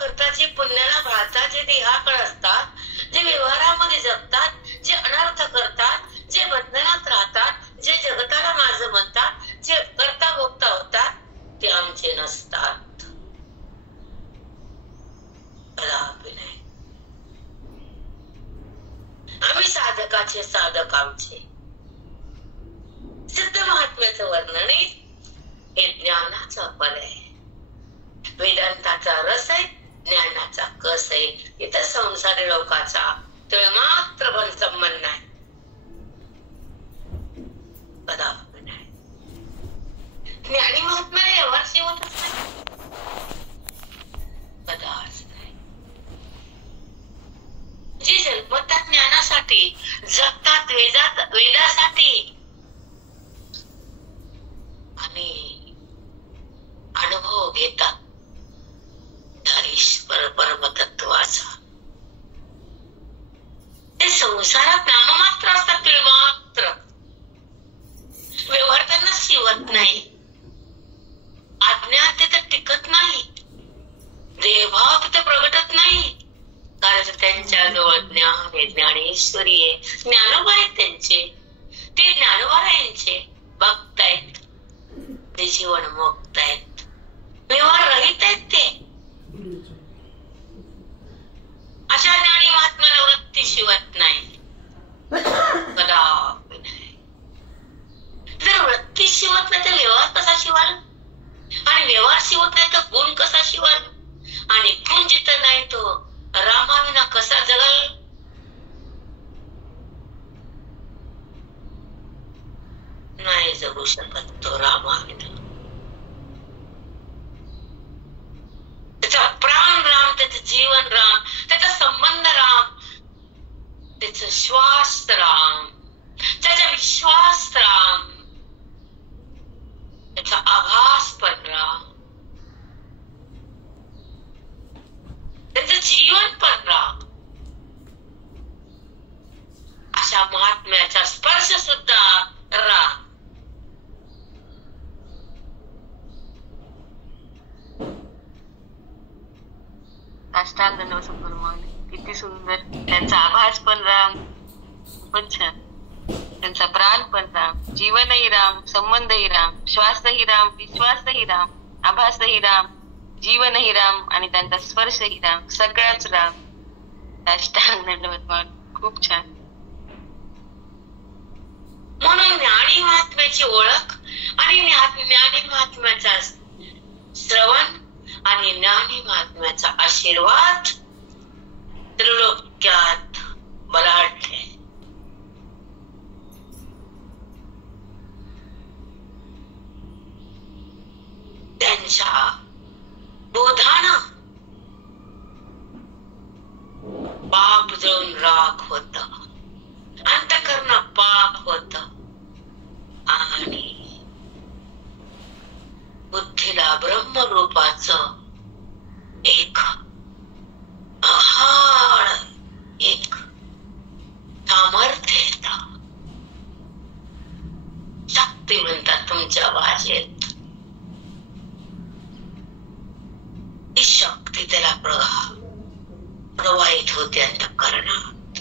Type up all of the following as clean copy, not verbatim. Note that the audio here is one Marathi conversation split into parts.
करता जे पुण्याला भाळतात, जे देहाकडे असतात, जे व्यवहारामध्ये जगतात, जे अनर्थ करतात, जे बंधनात राहतात, जे जगताला माझं म्हणतात, जे करता भोगता होतात, ते आमचे नसतात. कदापि नाही. आम्ही साधकाचे साधक आमचे. सिद्ध महात्म्याचं वर्णन हे ज्ञानाचं फल आहे. वेदांताचा रस आहे, ज्ञानाचा कस आहे. इथं संसारी लोकाचा तळ मात्र पण संबंध नाही. कदापि नाही. ज्ञानी महात्म्याला व्यवहार होतच नाही. कदाच नाही. जे जन्मतात ज्ञानासाठी, जगतात वेदासाठी आणि अनुभव घेतात ईश्वर परमतत्वाचा, ते संसारात नाममात्र असतात. ते मात्र व्यवहार त्यांना शिवत नाही. आज्ञा तिथे टिकत नाही. देवभाव तिथे प्रगटत नाही. कारण त्यांच्या जवळ ज्ञान आहे, ज्ञानेश्वरी आहे, ज्ञानोबा आहेत त्यांचे. ते ज्ञानोबारायांचे भक्त आहेत. ते जीवन मुक्त आहेत, व्यवहार रहित आहेत. ते अशा ज्ञानी महात्म्याला वृत्ती शिवत नाही. कदापि नाही. जर वृत्ती शिवत नाही तर व्यवहार कसा शिवाल? आणि व्यवहार शिवत नाही तर गुण कसा शिवाल? आणि गुण जिथं नाही तो रामाविना कसा जगाल? नाही जगू शकत तो रामाविना. त्याचा प्राण राम, त्याचं जीवन राम, त्याचा संबंध राम, त्याचा श्वास राम, त्याचा विश्वास राम, त्याचा आभास पण राम, त्याचं जीवन पण राम. अशा महात्म्याचा स्पर्श सुद्धा राम. अष्टांग नवसंप्रमाण किती सुंदर. त्यांचा आभास पण राम, पण छान. त्यांचा प्राण पण राम, जीवनही राम, संबंधही राम, श्वासही राम, विश्वासही राम, आभासही राम, जीवनही राम आणि त्यांचा स्पर्शही राम. सगळ्याच राम. अष्टांग दंडवत खूप छान. म्हणून ज्ञानी महात्म्याची ओळख आणि ज्ञानी महात्म्याचा श्रवण आणि ज्ञानी महात्म्याचा आशीर्वाद त्रिलोक्यात बलाढ्य. त्यांच्या बोधानं पाप जळून राख होत, अंतःकरण पाप होत आणि बुद्धीला ब्रह्मरूपाचं एक आहाड, एक सामर्थ्य येतं. शक्ती म्हणतात तुमच्या भाषेत. ही शक्ती त्याला प्रवाहित होते अंतःकरणात.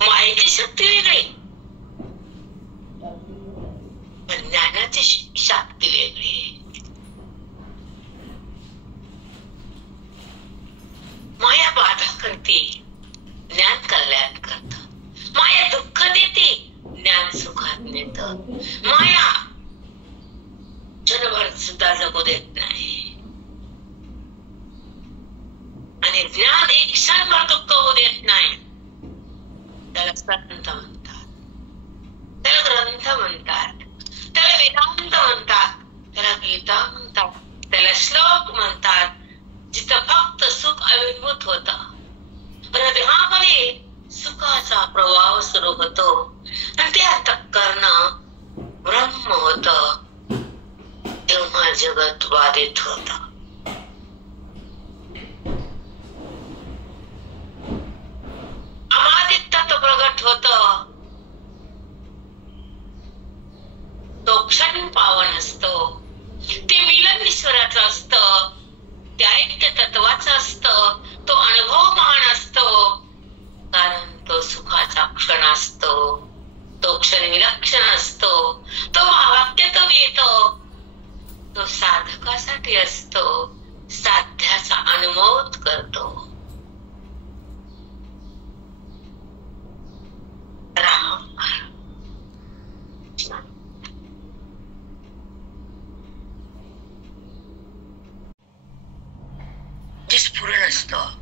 मायेची शक्ती वेगळी, पण ज्ञानाची शक्ती वेगळी. माया बाधा करते, ज्ञान कल्याण करत. माया दुःख देते, ज्ञान सुखात नेत. माया क्षणभर सुद्धा जगू देत नाही आणि ज्ञान एक क्षणभर दुःख होऊ देत नाही. त्याला संत म्हणतात, त्याला ग्रंथ म्हणतात, त्याला वेदांत म्हणतात, त्याला गीता म्हणतात, त्याला श्लोक म्हणतात. जिथं फक्त सुख अभिभूत होत, हृदयामध्ये सुखाचा प्रवाह सुरू होतो आणि ते अंतःकरण ब्रह्म होत, तेव्हा जगत बाधित होत. अबाधित तत्व प्रगट होत. तो क्षण पावन असतो. ते मिलन ईश्वराचं असतं. कुठे असतो, साध्याचा अनुभव करतो. राम जे स्फुरण असतं,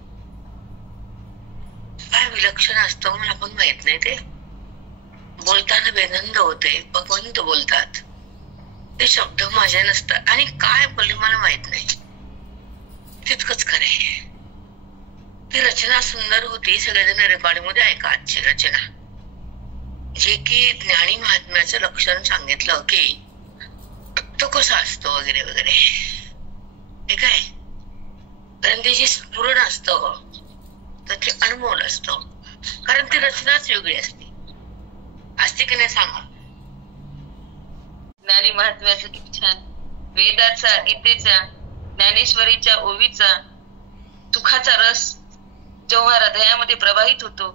काय विलक्षण असतं मला पण माहित नाही. ते बोलताना बेनंद होते, भगवंत बोलतात, ते शब्द माझे नसतात आणि काय बोलले मला माहित नाही. तितकंच खरंय. ती रचना सुंदर होती. सगळेजण रेकॉर्डिंग मध्ये ऐका आजची रचना, जे की ज्ञानी महात्म्याचं लक्षण सांगितलं की तो कसा असतो वगैरे वगैरे. हे काय, कारण ते जे स्फुरण असतं तर ते अनमोल असतं, कारण ती रचनाच वेगळी असते की नाही सांगा. ज्ञानी महात्म्याचं किती छान. वेदाचा, गीतेचा, ज्ञानेश्वरीच्या ओवीचा सुखाचा रस जेव्हा हृदयामध्ये प्रवाहित होतो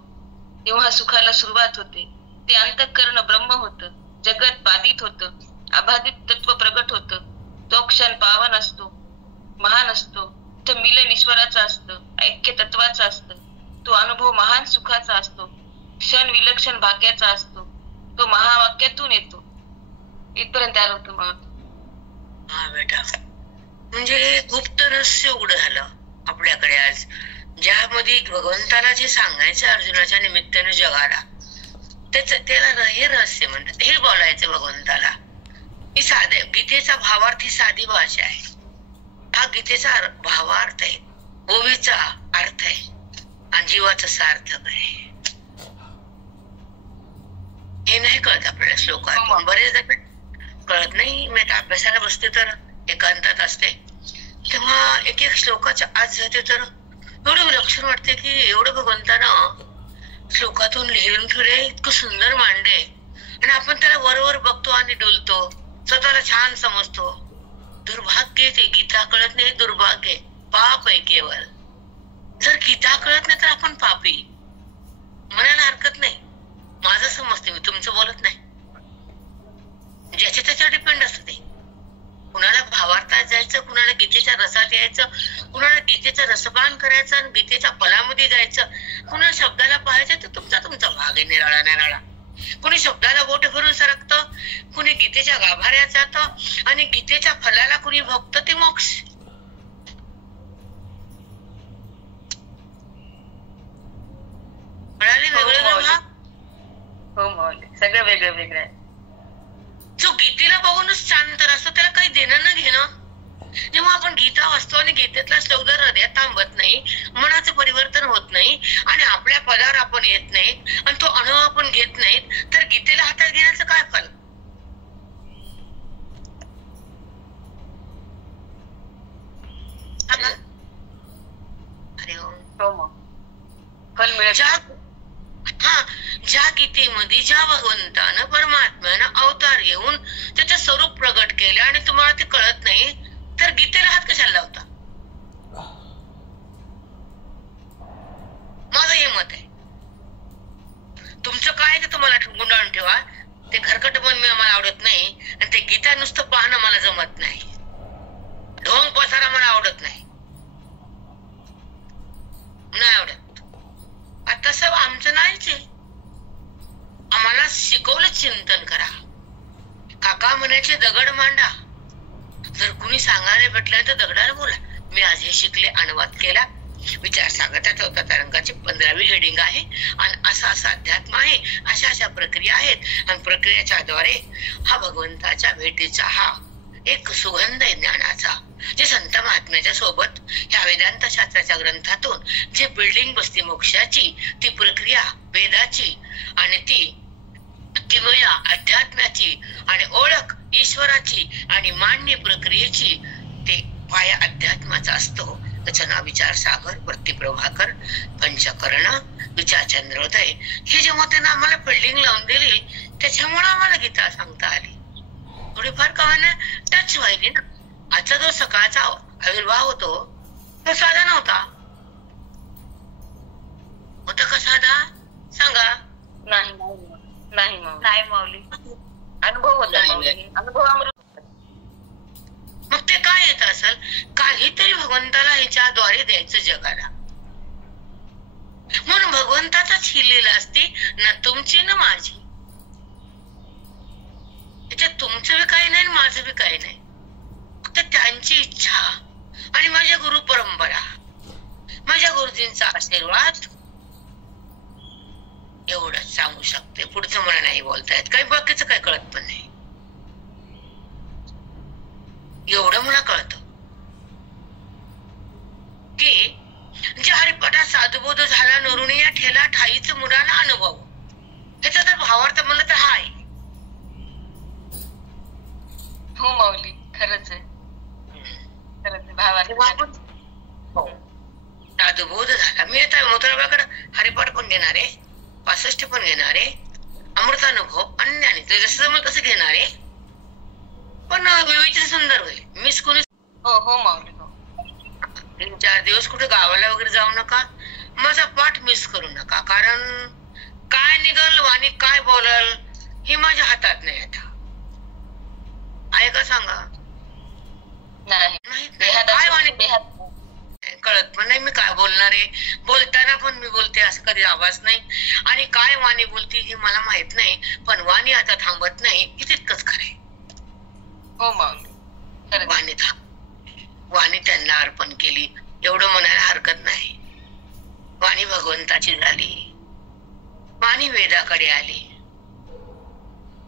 तेव्हा सुखाला सुरुवात होते. ते अंतःकरण ब्रह्म होतं, जगत बाधित होतं, अबाधित तत्व प्रगट होतं. तो क्षण पावन असतो, महान असतो. तो मिलन ईश्वराचं असतं, ऐक्य तत्वाचं असतं. तो अनुभव महान सुखाचा असतो, क्षण विलक्षण भाग्याचा असतो. तो महावाक्यातून येतो. इथपर्यंत आलो होतं मग. हा बेटा, म्हणजे गुप्त रहस्य उघड झालं आपल्याकडे आज, ज्यामध्ये भगवंताला जे सांगायचं अर्जुनाच्या निमित्ताने जगाला, त्याला हे रहस्य म्हणतात. हे बोलायचं भगवंताला. ही साधे गीतेचा भावार्थ, ही साधी भाषा आहे. हा गीतेचा भावार्थ आहे, ओवीचा अर्थ आहे आणि जीवाचा सार्थक आहे. हे नाही कळत आपल्याला श्लोकात. बरेचदा कळत नाही. मी आता अभ्यासाला बसते तर एकांतात असते, तेव्हा एक एक श्लोकाच्या आज जाते तर एवढं विलक्षण वाटते की एवढं भगवंतानं श्लोकातून लिहून ठेवले, इतकं सुंदर मांडले आणि आपण त्याला वरवर बघतो आणि डुलतो, स्वतःला छान समजतो. दुर्भाग्य ते गीता कळत नाही, दुर्भाग्य, पाप आहे केवळ. जर गीता कळत नाही तर आपण पापी म्हणायला हरकत नाही. माझं समजते, मी तुमचं बोलत नाही. ज्याच्या त्याच्यावर डिपेंड असतं ते. कुणाला भावार्थात जायचं, कुणाला गीतेच्या रसात यायचं, कुणाला गीतेचं रसपान करायचं आणि गीतेच्या फलामध्ये जायचं, कुणाला शब्दाला पाहायचं तर तुमचा भाग आहे निराळा निराळा. कुणी शब्दाला बोट भरून सरकतं, कुणी गीतेच्या गाभाऱ्यात जातं आणि गीतेच्या फलाला कुणी भक्त ते मोक्ष. कळाले वेगवेगळं भाग? हो माऊली, सगळं वेगळं वेगळं आहे. जो गीतेला बघूनच शांत असतो त्याला काही देणं ना घेणं. जेव्हा आपण गीता वाचतो आणि गीतेतला श्लोक जर हृदयात थांबत नाही, मनाचं परिवर्तन होत नाही आणि आपल्या पदावर आपण येत नाही आणि तो अनुभव आपण घेत नाहीत, तर गीतेला हातात घेण्याचं काय फल? अरे हो, फल मिळत. ज्या गीतेमध्ये ज्या भगवंतानं परमात्म्यानं अवतार येऊन त्याचं स्वरूप प्रगट केलं आणि तुम्हाला ते कळत नाही, तर गीतेला हात कशाला लावता? माझं हे मत आहे. तुमचं काय ते तुम्हाला गुंडाळून ठेवा. ते खरकट पण मी मला आवडत नाही आणि ते गीता नुसतं पाहणं मला जमत नाही. ढोंग पसारा मला आवडत नाही आवडत. आता सब आमचं नाहीच आहे. आम्हाला शिकवलं चिंतन करा. काका म्हणायचे दगड मांडा. जर कुणी सांगायला भेटलं तर दगडाला बोला. मी आज हे शिकले, अनुवाद केला. विचार सागरच्या 4थ्या तरंगाची 15वी हेडिंग आहे आणि असा अध्यात्म आहे, अशा प्रक्रिया आहेत आणि प्रक्रियेच्या द्वारे हा भगवंताच्या भेटीचा हा एक सुगंध आहे ज्ञानाचा, जे संत महात्म्याच्या सोबत ह्या वेदांत शास्त्राच्या ग्रंथातून जे बिल्डिंग बसती मोक्षाची, ती प्रक्रिया वेदाची आणि ती किमया अध्यात्माची आणि ओळख ईश्वराची आणि मान्य प्रक्रियेची, ते पाया अध्यात्माचा असतो. त्याचं नाव विचार सागर, वृत्ती प्रभाकर, पंचकर्ण, विचार चंद्रोदय. हे जेव्हा त्यांना आम्हाला बिल्डिंग लावून दिली, त्याच्यामुळे आम्हाला गीता सांगता आली. थोडीफार कवाना टच व्हायली ना. आजचा जो सकाळचा आविर्भाव होतो तो साधा नव्हता. होता का साधा? सांगा. नाही माऊली, अनुभव होता. अनुभव अमृत. मग ते काय येत असेल? काहीतरी भगवंताला ह्याच्याद्वारे द्यायचं जगाला. म्हणून भगवंताचाच ही लीला असते, ना तुमची ना माझी. त्याच्यात तुमचं बी काही नाही, माझं बी काही नाही. फक्त त्यांची इच्छा आणि माझ्या गुरु परंपरा, माझ्या गुरुजींचा आशीर्वाद, एवढंच सांगू शकते. पुढचं मला नाही बोलता येत, काही बाकीचं काही कळत पण नाही. एवढं मला कळतं की जे हरिपाठात साधुबोध झाला नरून या ठेला ठाईच मुलाला अनुभव, ह्याचा जर भावार्थ म्हणलं तर हा आहे. हो माऊली, खरंच आहे, खरंच आहे. भावार्थ साधुबोध झाला. मी आता मोतराबाकडे हरिपाठ पण घेणार आहे, 65 पण घेणार आहे, अमृतानुभव अन्याने जसं जमलं तसं घेणार आहे. पण विवेचन सुंदर होईल. मिस कोणी हो हो माऊली, हो. 3-4 दिवस कुठे गावाला वगैरे जाऊ नका, माझा पाठ मिस करू नका. कारण काय निघल आणि काय बोलल हे माझ्या हातात नाही. आता आहे का सांगा? नाही, काय वाणी कळत पण नाही मी काय बोलणार आहे. बोलताना पण मी बोलते असं कधी आवाज नाही, आणि काय वाणी बोलते हे मला माहित नाही. पण वाणी आता थांबत नाही हे तितकंच खरंय. हो माऊली, वाणी त्यांना अर्पण केली एवढं म्हणायला हरकत नाही. वाणी भगवंताची झाली, वाणी वेदाकडे आली,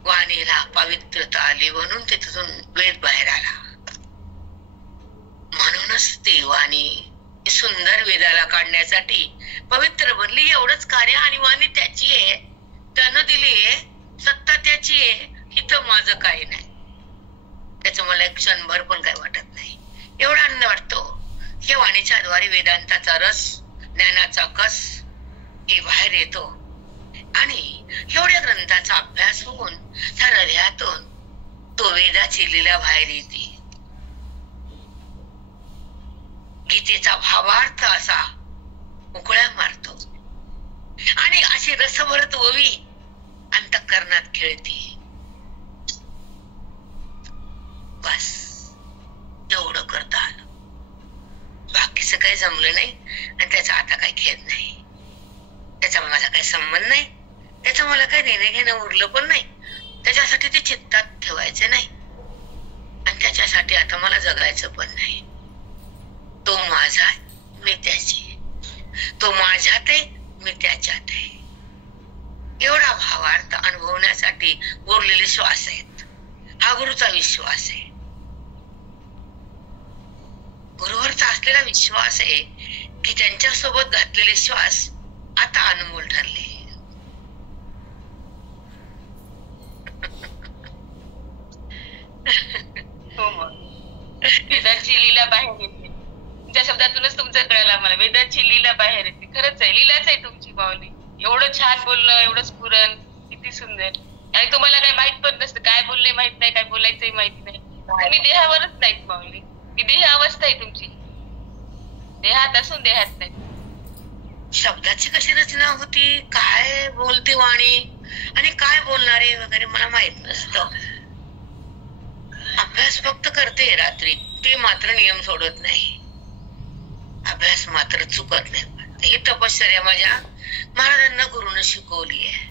वाणीला पवित्रता आली, म्हणून तिथून वेद बाहेर आला. म्हणूनच ती वाणी सुंदर वेदाला काढण्यासाठी पवित्र बनली. एवढंच कार्य. आणि वाणी त्याची आहे, त्यानं दिली आहे, सत्ता त्याची आहे, इथं माझं काही नाही. त्याचं मला एक क्षणभर पण काही वाटत नाही. एवढा आनंद वाटतो या वाणीच्या द्वारे वेदांताचा रस, ज्ञानाचा कस हे बाहेर येतो. आणि एवढ्या ग्रंथाचा अभ्यास होऊन त्या हृदयातून तो वेदाची लीला बाहेर येते. गीतेचा भावार्थ असा उकळ्या मारतो आणि अशी रसभरत ओवी अंतःकरणात खेळते. बस एवढं करता आलं, बाकीचं काही जमलं नाही. आणि त्याचा आता काही खेद नाही, त्याचा माझा काही संबंध नाही, त्याचा मला काही देणे घेणं उरलं पण नाही. त्याच्यासाठी ते चित्तात ठेवायचं नाही, आणि त्याच्यासाठी आता मला जगायचं पण नाही. तो माझा, मी त्याची. तो माझ्यात आहे, मी त्याच्यात आहे. एवढा भावार्थ अनुभवण्यासाठी उरलेले श्वास आहेत. हा गुरुचा विश्वास आहे, गुरुवरचा असलेला विश्वास आहे की त्यांच्या सोबत घातलेले श्वास आता अनमोल ठरले. वेदाची लीला बाहेर येते. तुमच्या शब्दातूनच तुमचं कळलं मला, वेदाची लीला बाहेर येते. खरंच आहे, लीलाच आहे तुमची माऊली. एवढं छान बोलणं, एवढं स्फुरण, किती सुंदर. आणि तुम्हाला काही माहित पण नसतं, काय बोलले माहित नाही, काय बोलायचंही माहित नाही. तुम्ही देहावरच नाहीत माऊली, ही देह अवस्था आहे तुमची. देहात असून देहात नाही. शब्दाची कशी रचना होती, काय बोलते वाणी आणि काय बोलणारे वगैरे मला माहित नसतं. अभ्यास फक्त करते रात्री, ते मात्र नियम सोडत नाही. अभ्यास मात्र चुकत नाही. ही तपश्चर्या माझ्या महाराजांना गुरुनं शिकवली आहे.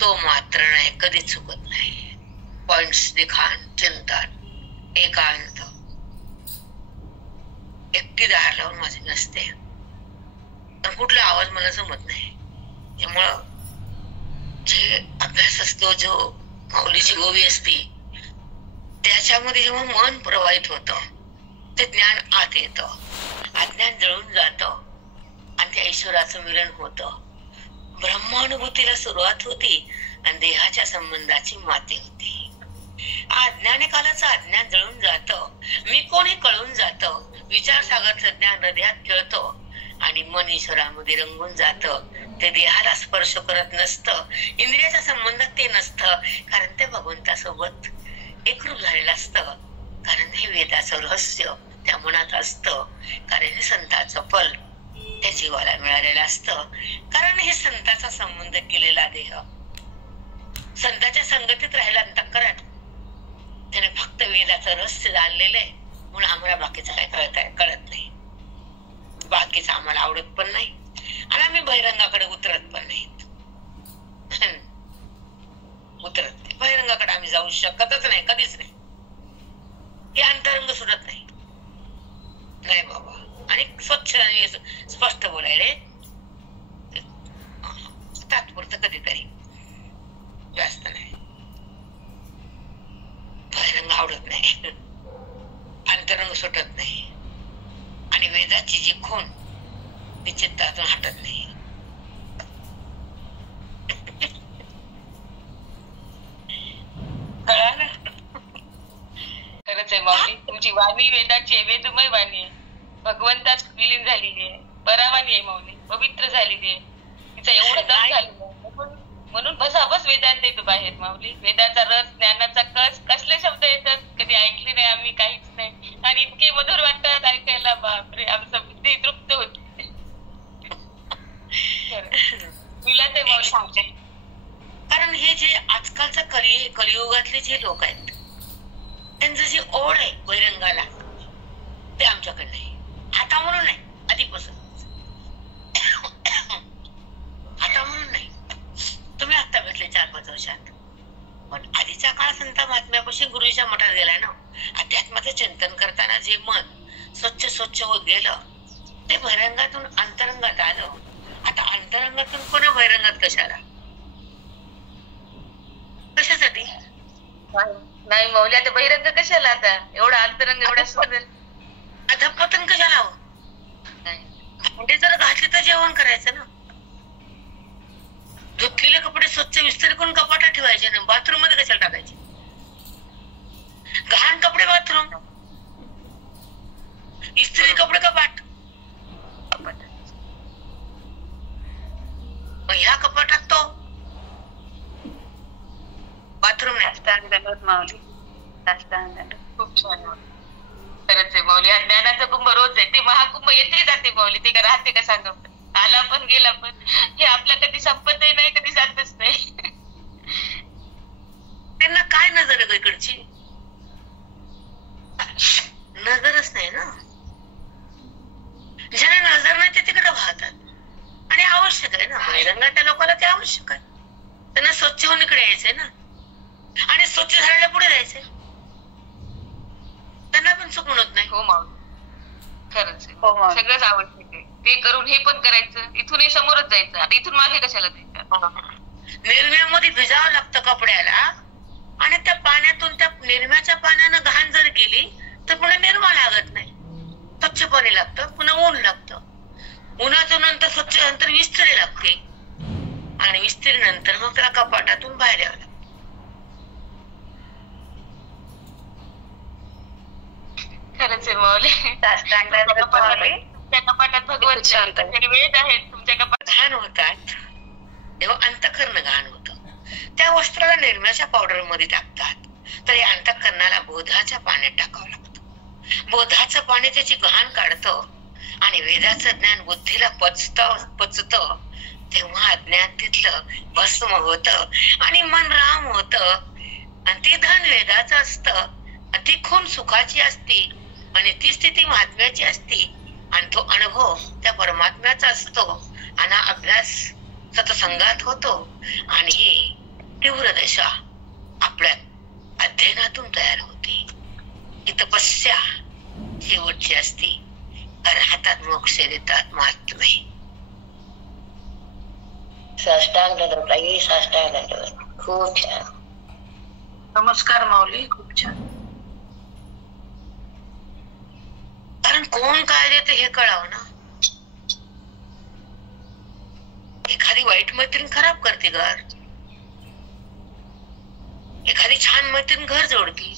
तो मात्र नाही, कधी चुकत नाही. पॉइंट्स दिखान, चिंतन, एकांत, एकटी दार लावून माझे नसते. पण कुठला आवाज मला जमत नाही. त्यामुळं जे अभ्यास असतो, जो माऊलीची गोवी असती, त्याच्यामध्ये जेव्हा मन प्रवाहित होतं, ते ज्ञान आत येतं, अज्ञान जळून जातं, आणि त्या ईश्वराचं मिलन होतं. ब्रह्मानुभूतीला सुरुवात होती आणि देहाच्या संबंधाची माती होती. अज्ञाने कालाचं अज्ञान जळून जातं, मी कोणी कळून जातं, विचारसागरचं ज्ञान हृदयात खेळतं, आणि मन ईश्वरामध्ये रंगून जातं. ते देहाला स्पर्श करत नसतं, इंद्रियाच्या संबंधात ते नसतं, कारण ते भगवंतासोबत एकरूप झालेलं असतं. कारण हे वेदाचं रहस्य त्या मनात असतं, कारण हे संतांचं फल त्या जीवाला मिळालेलं असतं. कारण हे संतांचा संबंध केलेला देह, संतांच्या संगतीत राहिला अंतःकरण, त्याने फक्त वेदाचं रहस्य जाणलेलं आहे. म्हणून आम्हाला बाकीचं काय कळत नाही. बाकीचं आम्हाला आवडत पण नाही आणि आम्ही बहिरंगाकडे उतरत पण नाही. उतरत नाही बहिरंगाकडे, आम्ही जाऊ शकतच नाही, कधीच नाही. हे अंतरंग सुटत नाही. नाही बाबा. आणि स्वच्छ आणि स्पष्ट बोलायले तात्पुरतं कधीतरी, जास्त नाही. बहिरंग आवडत नाही, अंतरंग सुटत नाही आणि वेदाची जी खून ती चित्तातून हटत नाही. कळालं? खरंच आहे माऊली, तुमची वाणी वेदाची आहे, वेदमय वाणी आहे, भगवंतात विलीन झालेली आहे, परावाणी आहे माऊली, पवित्र झालेली आहे. तिचा एवढं दम झालेलं आहे म्हणून भसाभस वेदांत येतो बाहेर माऊली. वेदाचा रस, ज्ञानाचा कस, कसले शब्द येतात कधी ऐकले नाही आम्ही, काहीच नाही, आणि इतके मधुर वाटतात ऐकायला. बापरे, आमचं बुद्धी तृप्त होते. ते माऊली सांगते. कारण हे जे आजकालचा कलियुगातले जे लोक आहेत, त्यांचं जे ओढ आहे बहिरंगाला, ते आमच्याकडे नाही. आता म्हणून नाही, आधीपासून. आता म्हणून नाही, तुम्ही आता भेटले 4-5 वर्षात. पण आधीच्या काळ संत महात्म्यापाशी गुरुच्या मठात गेलाय ना, अध्यात्माचं चिंतन करताना जे मन स्वच्छ होत गेलं, ते बहिरंगातून अंतरंगात आलं. आता अंतरंगातून पुन्हा बहिरंगात कशाला? कशासाठी? नाही माऊली, आता बहिरंग कशाला? आता एवढा अंतरंग, एवढा सुंदर अधपतन कशाला हवं? म्हणजे जर घातले तर जेवण करायचं ना. धुतलेले कपडे स्वच्छ विस्तार करून कपाटात ठेवायचे ना, बाथरूम मध्ये कशाला टाकायचे? घाण कपडे बाथरूम, इस्त्री कपडे कपाट. ह्या कपाटात तो बाथरूम नाही. माऊली खूप छान. खरंच आहे माऊली, ज्ञानाचा कुंभ रोज आहे. ते महाकुंभ येते जाते माऊली, ते का राहते का सांगा? आला पण गेला पण, हे आपल्या कधी संपतही नाही, कधी जातच नाही. त्यांना काय नजर आहे इकडची? नजरच नाही ना. ज्यांना नजर नाही ते तिकडे वाहतात. आणि आवश्यक आहे ना, बहिरंगाच्या लोकांना ते आवश्यक आहे. त्यांना स्वच्छ होऊन इकडे यायचंय ना, आणि स्वच्छ झालेल्या पुढे जायचंय. त्यांना पण चुकून होत नाही. हो माऊली, खरंच आहे, सगळंच आवश्यक आहे. ते करून हे पण करायचं, इथून समोरच जायचं. आता इथून मागे कशाला जायचं? निर्म्यामध्ये भिजावं लागतं कपड्याला, आणि त्या पाण्यातून, त्या निर्म्याच्या पाण्यानं घाण जर गेली तर पुन्हा निर्मा लागत नाही. स्वच्छ पाणी लागतं, पुन्हा ऊन लागतं. उन्हाच्या नंतर स्वच्छ नंतर विस्त्री लागते, आणि विस्त्री नंतर मग त्याला कपाटातून बाहेर यावं लागतं. खरंच आहे माऊली. तुमच्या कपाटात भगवंत वेद आहेत, तुमच्या कपाटात घाण होतात तेव्हा अंतःकरण घाण होतं. त्या वस्त्राला निर्म्याच्या पावडर मध्ये टाकतात, तर या अंतःकरणाला बोधाच्या पाण्यात टाकावं लागतं. बोधाचं पाणी त्याची घाण काढतं, आणि वेदाचं ज्ञान बुद्धीला पचत, तेव्हा अज्ञान तिथलं भस्म होत आणि मन राम होत. आणि ते धन वेदाचं असतं, आणि ती खून सुखाची असती, आणि ती स्थिती महात्म्याची असती, आणि तो अनुभव त्या परमात्म्याचा असतो. आणि अभ्यास सत्संगात होतो, आणि ही तीव्र दशा आपल्या अध्ययनातून तयार होते. ही तपस्या शेवटची असती, कारण हातात मोक्ष देतात महात्मे. साष्टांग दंडवत, साष्टांग दंडवत. खूप छान. नमस्कार माऊली, खूप छान. कारण कोण काय देते हे कळावं ना. एखादी वाईट मैत्रीण खराब करते घर, एखादी छान मैत्रीण घर जोडती,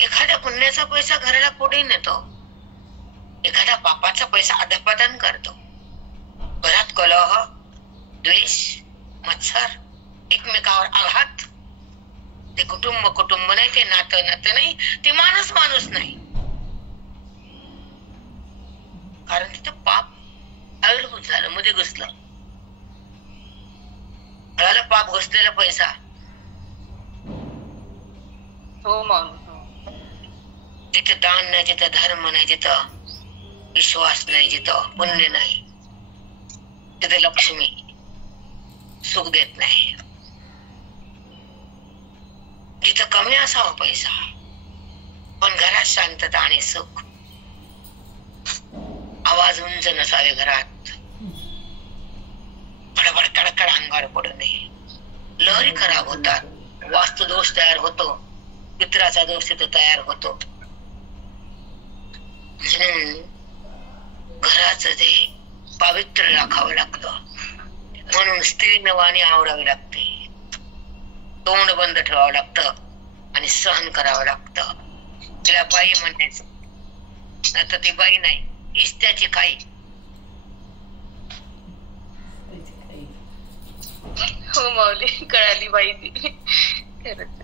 एखाद्या पुण्याचा पैसा घराला पुढे नेतो, एखादा पापाचा पैसा अधपतन करतो. घरात कलह, द्वेष, मत्सर, एकमेकावर आघात. ते कुटुंब नाही, ते नातं नाही, ते माणूस नाही. कारण तिथं पाप आविर्भूत झालं, मध्ये घुसलं. पाप घुसलेला पैसा हो माऊली. जिथं दान नाही, जिथं धर्म नाही, जिथं विश्वास नाही, जिथं पुण्य नाही, तिथे लक्ष्मी सुख देत नाही. जिथं कमी असावा पैसा पण घरात शांतता आणि सुख, आवाज उंच नसावे घरात, बडबड कडकड अंगावर पडू नये, लहरी खराब होतात, वास्तु दोष तयार होतो, पित्राचा दोष तिथं तयार होतो. म्हणून घराचं ते पवित्र राखावं लागतं. म्हणून स्त्रीनं वाणी आवरावी लागते, तोंड बंद ठेवावं लागतं आणि सहन करावं लागतं. तिला बाई म्हणायचं, नाही तर ती बाई नाही, हीच त्याची काही. हो माऊली, कळाली बाई ती. खरंच.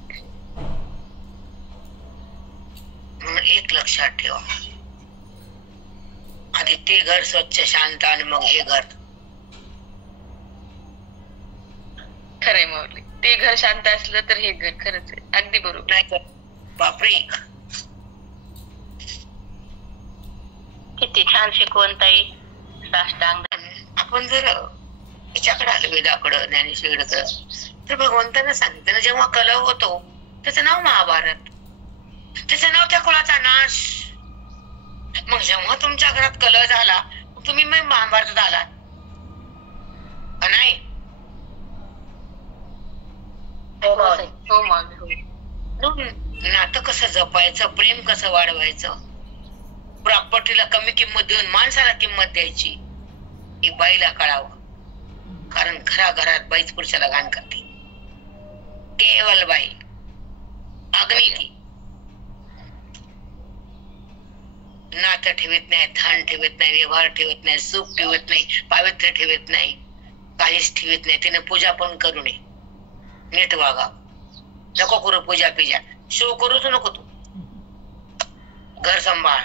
म्हणून एक लक्षात ठेवा, आधी ते घर स्वच्छ शांत आणि मग हे घर. खरंय माऊली, ते घर शांत असलं तर हे घर. खरंच आहे, अगदी बरोबर. नाही तर बापरे. किती छान शिकवण ताई. साष्टांग. आपण जर याच्याकडे आलो, वेदाकडं, ज्ञानेश्वरीकडं, तर भगवंतानं सांगितलं जेव्हा कलह होतो त्याचं नाव महाभारत, त्याचं नाव त्या कुळाचा नाश. मग जेव्हा तुमच्या घरात कलह झाला तुम्ही मग महाभारतात आलात का नाही? हो माऊली. नातं कसं जपायचं, प्रेम कसं वाढवायचं, प्रॉपर्टीला कमी किंमत देऊन माणसाला किंमत द्यायची, ही बाईला कळावं. कारण घराघरात बाईच पुरुषाला घाण करते. केवळ बाई अग्नी ती. नातं ठेवत नाही, धन ठेवत नाही, व्यवहार ठेवत नाही, सुख ठेवत नाही, पावित्र्य ठेवत नाही, काहीच ठेवत नाही. तिने पूजा पण करू नये. नीट वागा, नको करू पूजा पिजा, शो करूच नको तू. घर सांभाळ,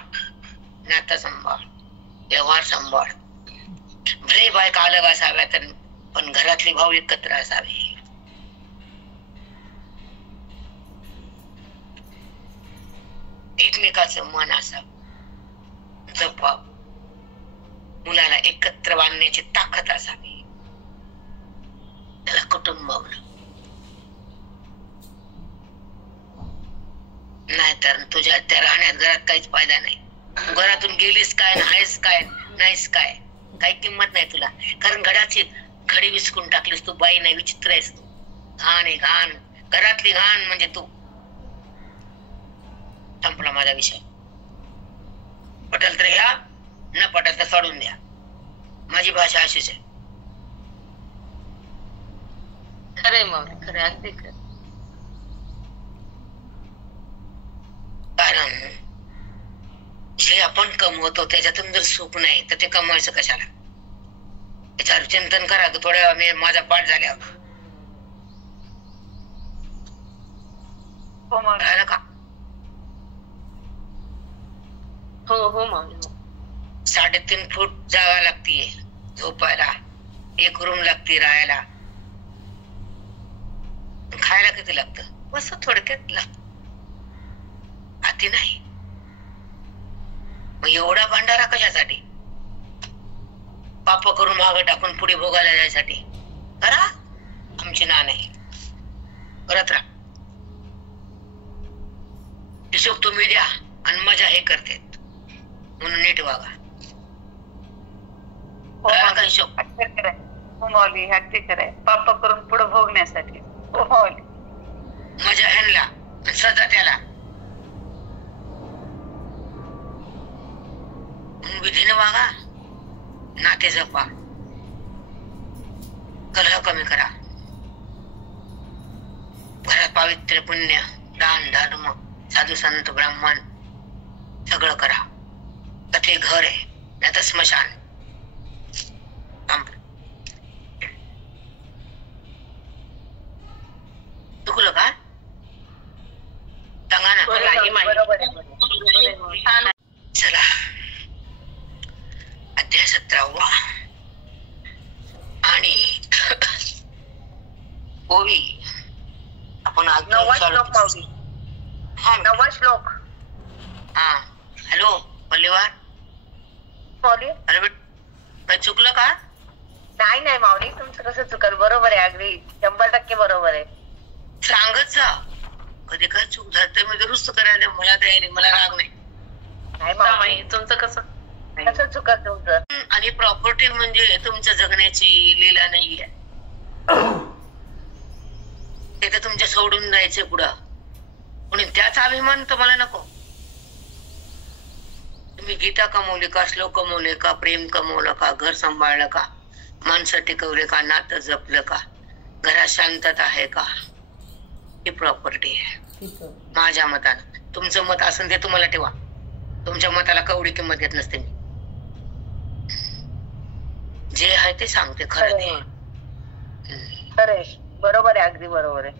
नातं सांभाळ, व्यवहार सांभाळ. भले बायका अलग असाव्यात पण घरातले भाऊ एकत्र असावे. एकमेकाचं मन असावं, जपाव. मुलाला एकत्र बांधण्याची ताकद असावी. त्याला कुटुंब. नाहीतर तुझ्या त्या राहण्यात घरात काहीच फायदा नाही. घरातून गेलीस काय, आहेस काय, नाहीस काय, काही किंमत नाही तुला. कारण घराची घडी विसकून टाकलीस तू. बाई नाही, विचित्र आहेस तू. घाण आहे घाण, घरातली घाण म्हणजे तू. संपला माझा विषय. पटेल तर घ्या, न पटेल तर सोडून द्या. माझी भाषा अशीच आहे. खरंय माऊली, खरं, अगदी खरं. कारण जे आपण कमवतो त्याच्यातून जर सुख नाही तर ते कमवायचं कशाला? याच्यावर चिंतन करा थोड्या वेळ माझा पाठ झाल्यावर. राहिलं का? हो हो माऊली. 3.5 फूट जागा लागतीये झोपायला, 1 रूम लागती राहायला. खायला किती लागतं? बस थोडक्यात लागत, अति नाही. मग एवढा भांडारा कशासाठी? पाप करून मागं टाकून पुढे भोगायला जायसाठी? करा, आमची ना नाही, करत राहा. हिशोब तुम्ही द्या आणि मजा हे करते म्हणून नीट वागा. हिशोब हो माऊली, अगदी खरंय. पाप करून पुढे भोगण्यासाठी. हो माऊली. मजा ह्यांना, सजा त्याला. विधीने वागा, नाते जपा, कलह कमी करा. घरात पावित्र्य, पुण्य, दान, धर्म, साधू संत, ब्राह्मण सगळं करा. तर ते घर आहे, नाही तर स्मशान. चुकलं का? सांगा ना. चला, अध्याय 17वा आणि ओवी आपण आज 9 श्लोक माऊली. हा 9वा श्लोक. हा. हॅलो पल्लेवार. माऊली हॅलो काय चुकलं का? नाही माऊली, तुमचं कसं चुकल, बरोबर आहे, अगदी 100% बरोबर आहे. सांगत जा. कधी काय चूक झाली तर मी दुरुस्त करायला मला तयारी, मला राग नाही. नाही माऊली, तुमचं कसं चुकल तुमचं. आणि प्रॉपर्टी म्हणजे तुमच्या जगण्याची लीला नाहीये. ते तर तुमच्या सोडून जायचे पुढं, म्हणून त्याचा अभिमान तुम्हाला नको. तुम्ही गीता कमवली का, श्लोक कमवले का, प्रेम कमवलं का, घर सांभाळलं का, माणसं टिकवले का, नातं जपलं का, घरात शांतता आहे का, ही प्रॉपर्टी आहे माझ्या मतानं. तुमचं मत असेल ते तुम्हाला ठेवा. तुमच्या मताला कवडी किंमत देत नसते मी. जे आहे ते सांगते खरं ते. खरे बरोबर आहे, अगदी बरोबर आहे.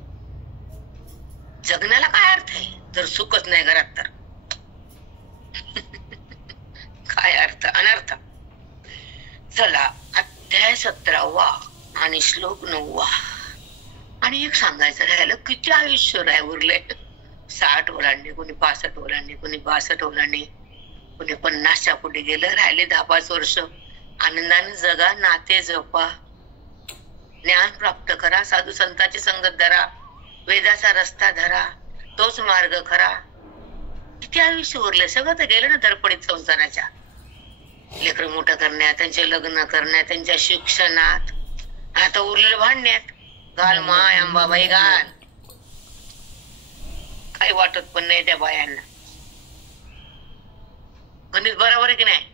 जगण्याला काय अर्थ आहे जर सुखच नाही घरात तर? काय अर्थ, अनर्थ. चला, अध्याय 17वा आणि श्लोक 9वा. आणि एक सांगायचं राहिलं, किती आयुष्य राय उरले. 60 ओलांडे, कोणी 65 ओलांडे, कोणी 62 ओलांडे, कोणी 50च्या पुढे गेलं. राहिले 10-5 वर्ष. आनंदाने जगा, नाते जपा, ज्ञान प्राप्त करा, साधू संतांची संगत धरा, वेदाचा रस्ता धरा, तोच मार्ग खरा. किती आयुष्य उरले. सगळं तर गेलं ना धडपडीत संसाराच्या. लेकरं मोठं करण्यात, त्यांचे लग्न करण्यात, त्यांच्या शिक्षणात. आता उरलेलं भांडण्यात. घाल माय अंबाबाई घाल. काही वाटत पण नाही त्या बायांना. गणित बरोबर आहे की नाही?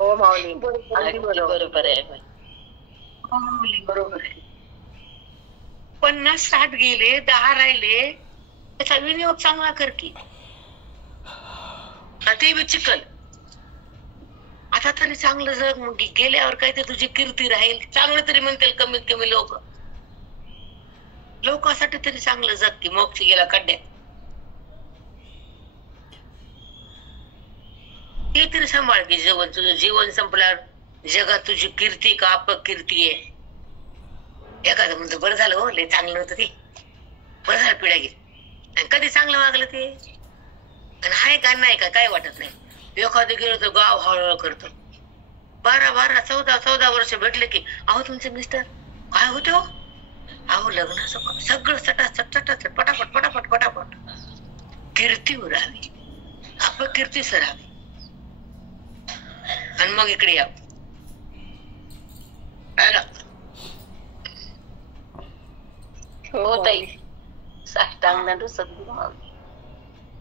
हो माऊली, अगदी बरोबर आहे. बरोबर आहे. 50-60 गेले, 10 राहिले. त्याचा विनियोग चांगला कर की. ते बी चिकल. आता तरी चांगलं जग, मग गेल्यावर काय ते तुझी कीर्ती राहील. चांगलं तरी म्हणतील कमीत कमी लोकांसाठी तरी चांगलं जग की. मोक्ष गेला खड्ड्यात ते तरी सांभाळ की. तुझं जीवन संपल्यावर जगात तुझी कीर्ती का अपकीर्ती आहे. एखादं म्हणतो बरं झालं हो, लय चांगलं होतं ते, बरं झालं पिढ्या गेली. कधी चांगलं वागलं ते? आणि हाय का नाही का काय वाटत नाही. एखादं गेलं तर गाव हळहळ करतो. 12-12, 14-14 वर्ष भेटले की, अहो तुमचे मिस्टर काय होते हो, अहो लग्नाचं सगळं सटासट पटापट पटापट पटापट. कीर्ती उरावी, अपकीर्ती सरावी. आणि मग इकडे या हो ताई, साष्टांग सद्गुरू.